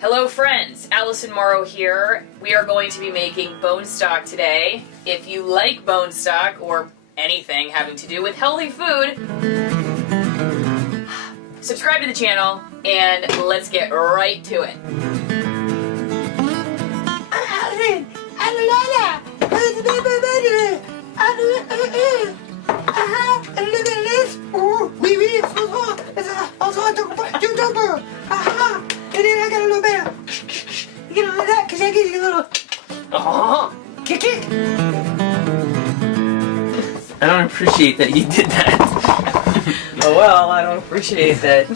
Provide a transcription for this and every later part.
Hello friends, Allison Morrow here. We are going to be making bone stock today. If you like bone stock or anything having to do with healthy food, subscribe to the channel and let's get right to it. And then I got a little bit of, you know, that, because I get you a little, kick. I don't appreciate that you did that. Oh well, I don't appreciate that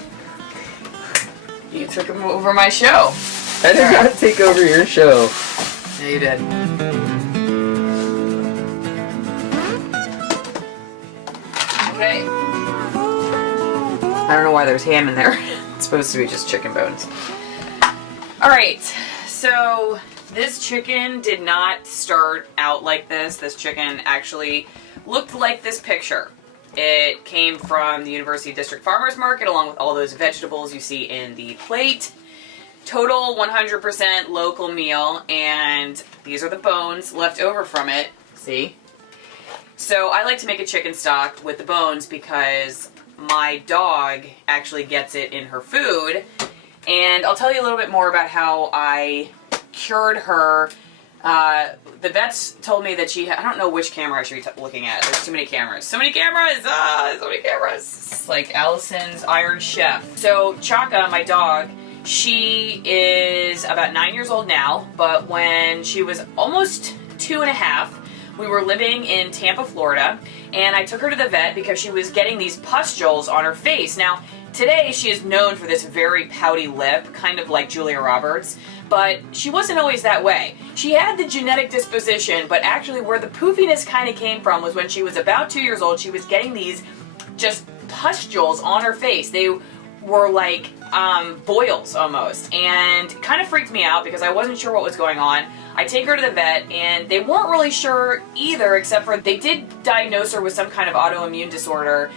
you took him over my show. I did not take over your show. Yeah, you did. Okay. I don't know why there's ham in there. It's supposed to be just chicken bones. Alright, so this chicken did not start out like this. This chicken actually looked like this picture. It came from the University District Farmers Market along with all those vegetables you see in the plate. Total 100% local meal, and these are the bones left over from it. See? So I like to make a chicken stock with the bones because my dog actually gets it in her food. And I'll tell you a little bit more about how I cured her. The vets told me that she had, I don't know which camera I should be looking at. There's too many cameras. So many cameras! So many cameras! It's like Allison's Iron Chef. So Chaka, my dog, she is about 9 years old now, but when she was almost 2.5, we were living in Tampa, Florida, and I took her to the vet because she was getting these pustules on her face. Now, today she is known for this very pouty lip, kind of like Julia Roberts, but she wasn't always that way. She had the genetic disposition, but actually where the poofiness kind of came from was when she was about 2 years old, she was getting these just pustules on her face. They were like boils almost, and it kind of freaked me out because I wasn't sure what was going on. I take her to the vet and they weren't really sure either, except for they did diagnose her with some kind of autoimmune disorder,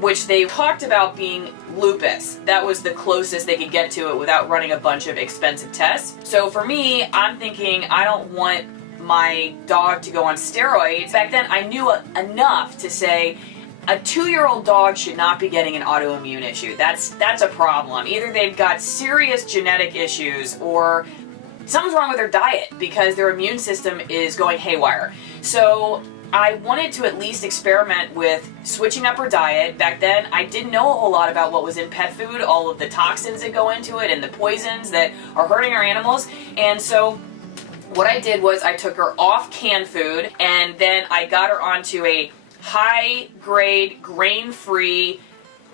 which they talked about being lupus. That was the closest they could get to it without running a bunch of expensive tests. So for me, I'm thinking I don't want my dog to go on steroids. Back then I knew enough to say a 2-year-old dog should not be getting an autoimmune issue. That's a problem. Either they've got serious genetic issues or something's wrong with their diet because their immune system is going haywire. So I wanted to at least experiment with switching up her diet. Back then, I didn't know a whole lot about what was in pet food, all of the toxins that go into it and the poisons that are hurting our animals. And so what I did was I took her off canned food and then I got her onto a high-grade, grain-free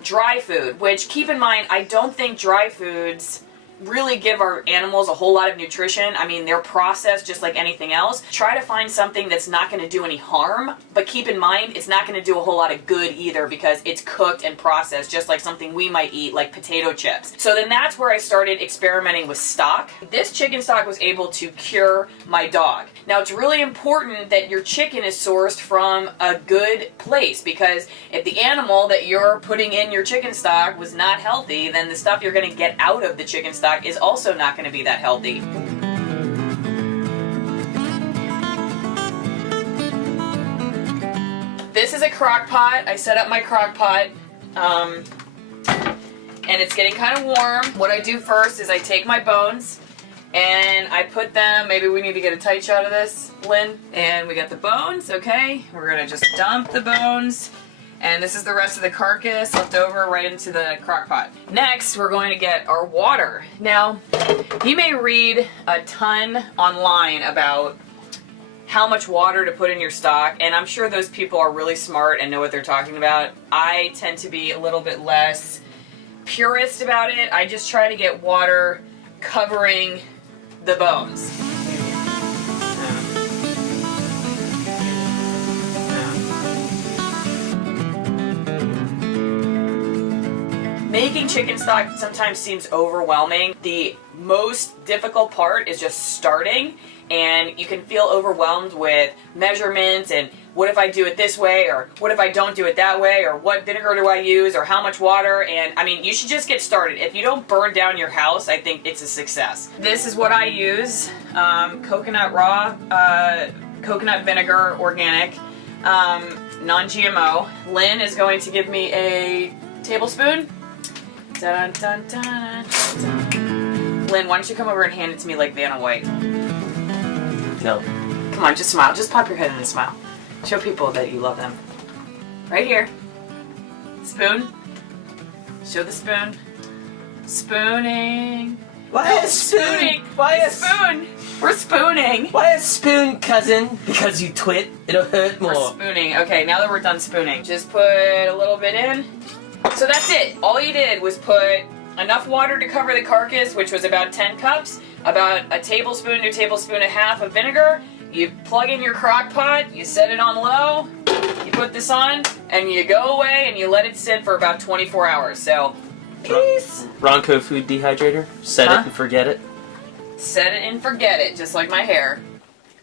dry food, which, keep in mind, I don't think dry foods really give our animals a whole lot of nutrition. I mean, they're processed just like anything else. Try to find something that's not going to do any harm, but keep in mind, it's not going to do a whole lot of good either because it's cooked and processed just like something we might eat, like potato chips. So then that's where I started experimenting with stock. This chicken stock was able to cure my dog. Now, it's really important that your chicken is sourced from a good place because if the animal that you're putting in your chicken stock was not healthy, then the stuff you're going to get out of the chicken stock is also not going to be that healthy. This is a crock pot. I set up my crock pot and it's getting kind of warm. What I do first is I take my bones and I put them, maybe we need to get a tight shot of this, Lynn. And we got the bones, okay. We're going to just dump the bones. And this is the rest of the carcass left over right into the crock pot. Next, we're going to get our water. Now, you may read a ton online about how much water to put in your stock, and I'm sure those people are really smart and know what they're talking about. I tend to be a little bit less purist about it. I just try to get water covering the bones. Making making chicken stock sometimes seems overwhelming. The most difficult part is just starting, and you can feel overwhelmed with measurements and what if I do it this way, or what if I don't do it that way, or what vinegar do I use, or how much water. And I mean, you should just get started. If you don't burn down your house, I think it's a success. This is what I use, coconut vinegar, organic, non-GMO. Lynn is going to give me a tablespoon. Dun, dun, dun, dun, dun. Lynn, why don't you come over and hand it to me like Vanna White? No. Come on, just smile. Just pop your head in and smile. Show people that you love them. Right here. Spoon. Show the spoon. Spooning. Why a spoon? Why a spoon? We're spooning. Why a spoon, cousin? Because you twit. It'll hurt more. We're spooning. Okay, now that we're done spooning, just put a little bit in. So that's it. All you did was put enough water to cover the carcass, which was about 10 cups, about a tablespoon to a tablespoon and a half of vinegar. You plug in your crock pot, you set it on low, you put this on, and you go away and you let it sit for about 24 hours. So, peace. Ronco food dehydrator. Set it and forget it. Set it and forget it, just like my hair.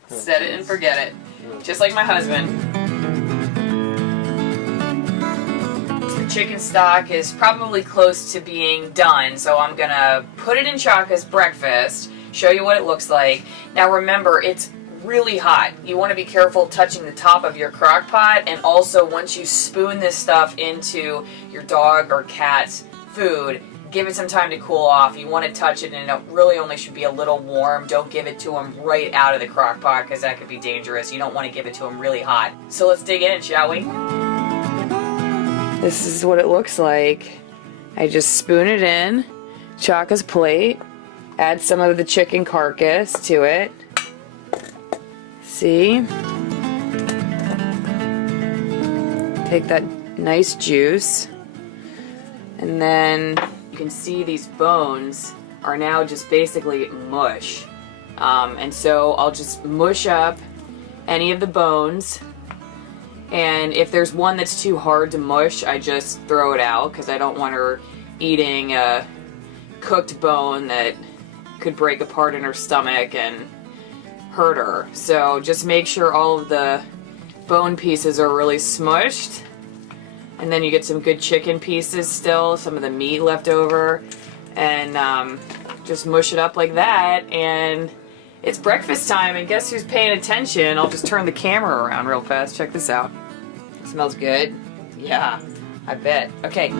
Set it and forget it, just like my husband. The chicken stock is probably close to being done, so I'm gonna put it in Chaka's breakfast, show you what it looks like. Now remember, it's really hot. You want to be careful touching the top of your crock pot, and also once you spoon this stuff into your dog or cat's food, give it some time to cool off. You want to touch it, and it really only should be a little warm. Don't give it to them right out of the crock pot because that could be dangerous. You don't want to give it to them really hot. So let's dig in, shall we? This is what it looks like. I just spoon it in, Chaka's plate, add some of the chicken carcass to it. See? Take that nice juice, and then you can see these bones are now just basically mush. And so I'll just mush up any of the bones, and if there's one that's too hard to mush, I just throw it out because I don't want her eating a cooked bone that could break apart in her stomach and hurt her. So just make sure all of the bone pieces are really smushed, and then you get some good chicken pieces still, some of the meat left over, and just mush it up like that, and it's breakfast time. And guess who's paying attention? I'll just turn the camera around real fast. Check this out. It smells good. Yeah, I bet. Okay.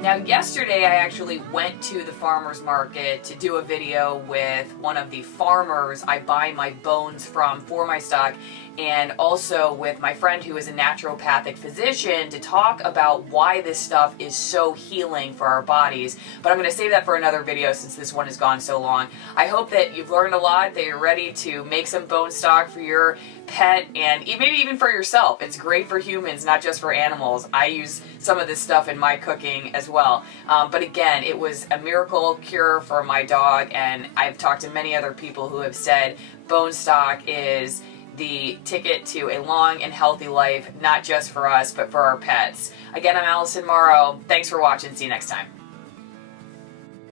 Now yesterday I actually went to the farmer's market to do a video with one of the farmers I buy my bones from for my stock, and also with my friend who is a naturopathic physician to talk about why this stuff is so healing for our bodies. But I'm going to save that for another video since this one has gone so long. I hope that you've learned a lot, that you're ready to make some bone stock for your pet and maybe even for yourself. It's great for humans, not just for animals. I use some of this stuff in my cooking as well. But again, it was a miracle cure for my dog, and I've talked to many other people who have said bone stock is the ticket to a long and healthy life, not just for us, but for our pets. Again, I'm Allison Morrow. Thanks for watching. See you next time.